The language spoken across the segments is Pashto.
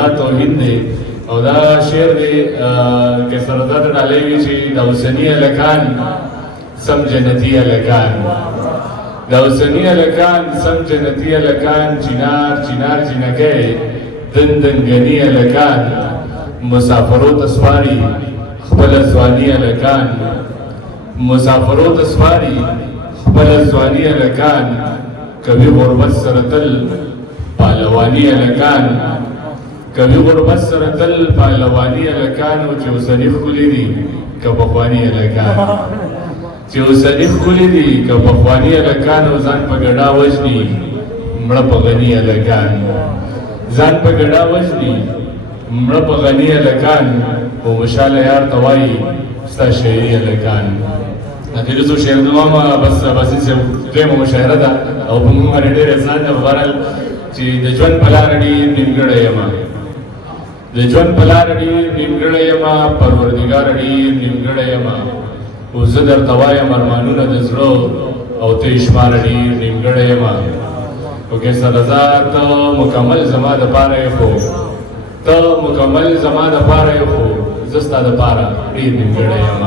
توحید دی او دا شعر دی که سردار ډالۍ وي چې د اوسني هلکان سم جنتي هلکان د اوسني هلکان سم جنتي هلکان چنار چنار جنکۍ دندنګني هلکان مسافرو ته سپاري خپله ځواني هلکان مسافرو ته سپاري خپله ځواني هلکان کوي غربت سره تل پهلواني هلکان کبھی غربت سره تل پهلواني هلکانو چې اوسني ښکلي دي که پخواني هلکان چې اوسني ښکلي دي که پخواني هلکانو ځان په ګډا وژني مړه په غني هلکان ځان په ګډا وژني مړه په غني هلکان خو مشاله یار ته وایي ستا شعري هلکان اخري څو شعر نوم بس دویمه مشاعره ده او په موږ باندې ډېر احسان ده بهرحال چې د ژوند په لاره ډېر نیمګړی یم د ژوند په لاره ډېر نیمګړی یم پروردګار ډېر نیمګړی یم خو زه درته وایم ارمانونه د زړه او ته یې شماره ډېر نیمګړی یم خو کیسه رضا ته مکمل زما دپاره یې خو ته مکمل زما دپاره یې خو زه ستا دپاره ډېر نیمګړی یم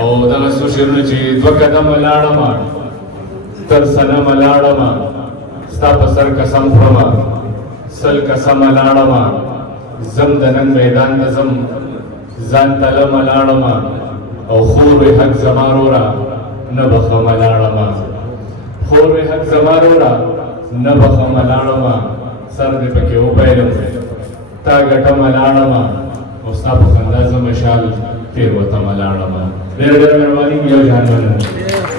او دغه څو شعرونه چې دوه قدمه لاړم تر صنمه لاړم ستا په سر قسم خورم سل قسمه لاړم زم د نن میدان ته ځم ځان تلمه لاړم او خور وې حق زما وروره نه بخمه لاړم خور وې حق زما وروره نه بخمه لاړم سر دې پکې وبایلم تا ګټمه لاړم او ستا په خندا زه مشال تېروتمه لاړم ډېر ډېر مهرباني یو جهان مننه